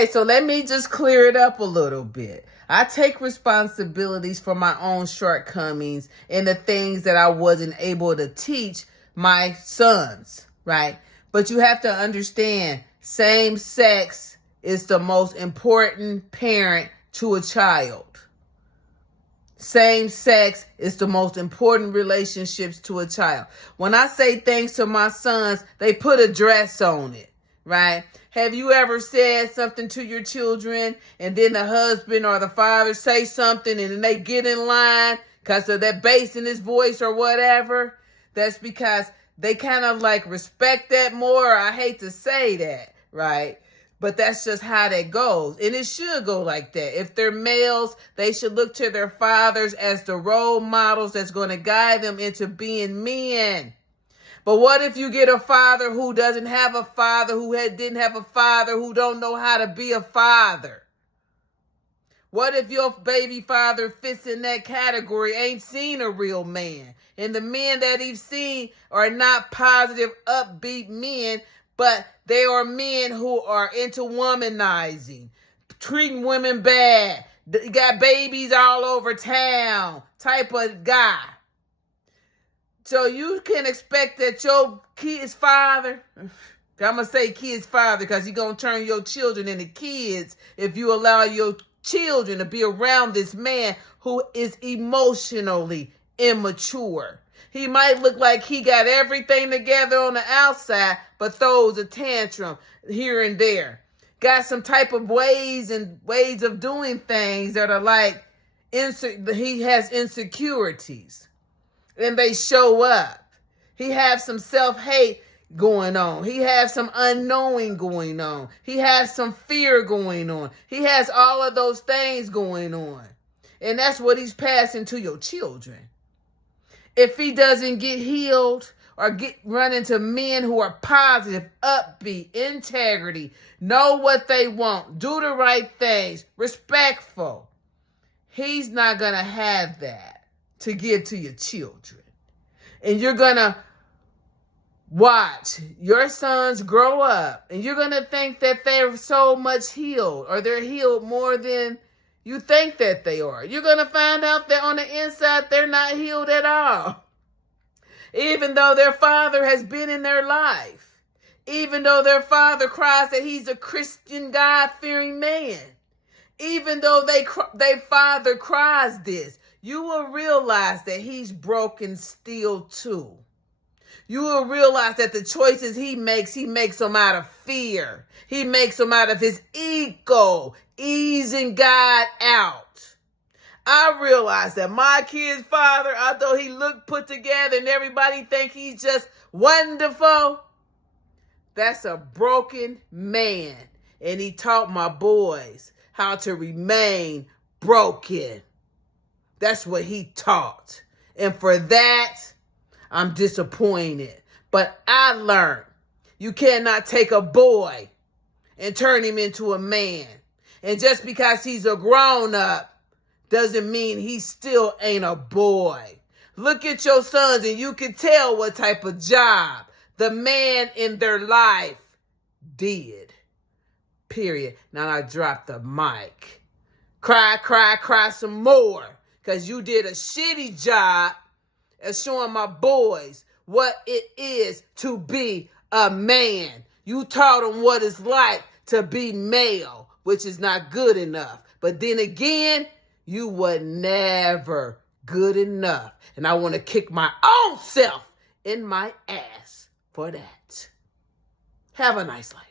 Okay, so let me just clear it up a little bit. I take responsibilities for my own shortcomings and the things that I wasn't able to teach my sons, right? But you have to understand, same sex is the most important parent to a child. Same sex is the most important relationships to a child. When I say things to my sons, they put a dress on it, right? Have you ever said something to your children and then the husband or the father say something and then they get in line because of that bass in his voice or whatever? That's because they kind of like respect that more. I hate to say that, right? But that's just how that goes. And it should go like that. If they're males, they should look to their fathers as the role models that's going to guide them into being men. But what if you get a father who doesn't have a father, didn't have a father, who don't know how to be a father? What if your baby father fits in that category, ain't seen a real man? And the men that he's seen are not positive, upbeat men, but they are men who are into womanizing, treating women bad, got babies all over town type of guy. So you can expect that your kid's father, I'm going to say kid's father because you're going to turn your children into kids if you allow your children to be around this man who is emotionally immature. He might look like he got everything together on the outside, but throws a tantrum here and there. Got some type of ways of doing things that are like, he has insecurities. And they show up. He has some self-hate going on. He has some unknowing going on. He has some fear going on. He has all of those things going on. And that's what he's passing to your children. If he doesn't get healed or run into men who are positive, upbeat, integrity, know what they want, do the right things, respectful, he's not going to have that to give to your children. And you're going to watch your sons grow up and you're going to think that they're so much healed or they're healed more than you think that they are. You're going to find out that on the inside, they're not healed at all. Even though their father has been in their life. Even though their father cries that he's a Christian, God-fearing man. Even though their father cries this, you will realize that he's broken still too. You will realize that the choices he makes them out of fear. He makes them out of his ego, easing God out. I realize that my kid's father, although he looked put together and everybody think he's just wonderful, that's a broken man. And he taught my boys how to remain broken. That's what he taught. And for that, I'm disappointed. But I learned you cannot take a boy and turn him into a man. And just because he's a grown-up doesn't mean he still ain't a boy. Look at your sons and you can tell what type of job the man in their life did. Period. Now I dropped the mic. Cry some more. Because you did a shitty job at showing my boys what it is to be a man. You taught them what it's like to be male, which is not good enough. But then again, you were never good enough. And I want to kick my own self in my ass for that. Have a nice life.